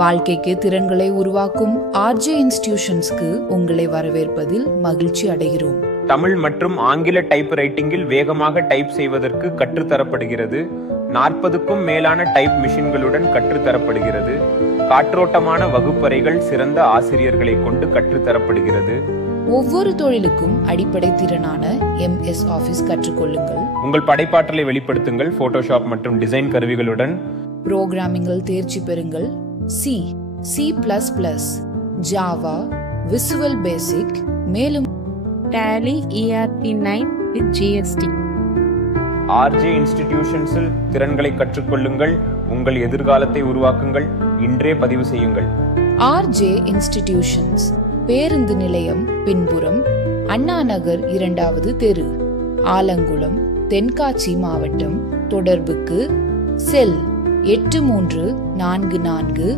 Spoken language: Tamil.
வாழ்க்கைக்கு திறன்களை உருவாக்கும் ஆர்ஜே இன்ஸ்டிடியூஷன்ஸ்க்கு உங்களை வரவேற்பதில் மகிழ்ச்சி அடைகிறோம். தமிழ் மற்றும் ஆங்கில டைப் ரைட்டிங்கில் வேகமாக டைப் செய்வதற்கு கற்றுத்தரப்படுகிறது. 40க்கும் மேலான டைப் மிஷின்களுடன் கற்றுத்தரப்படுகிறது. காற்றோட்டமான வகுப்பறைகள், சிறந்த ஆசிரியர்களை கொண்டு கற்றுத்தரப்படுகிறது. ஒவ்வொரு தொழிலுக்கும் அடிப்படை திறனான MS ஆஃபீஸ் கற்றுக்கொள்ளுங்கள். உங்கள் படைப்பாற்றலை வெளிப்படுத்துங்கள். போட்டோஷாப் மற்றும் டிசைன் கருவிகளுடன் புரோகிராமிங்கில் தேர்ச்சி பெறுங்கள். C++, ஜாவா, விசுவல் பேசிக், மேலும் Tally ERP9 with GST. RJ இன்ஸ்டிடியூஷன்ஸில் திறன்களை கற்றுக்கொள்ளுங்கள். உங்கள் எதிர்காலத்தை உருவாக்குங்கள். இன்றே பதிவு செய்யுங்கள். ஆர்ஜே இன்ஸ்டிடியூஷன்ஸ், பேருந்து நிலையம் பின்புறம், அண்ணா நகர் 2வது தெரு, ஆலங்குளம், தென்காசி மாவட்டம். தொடர்புக்கு செல் 834452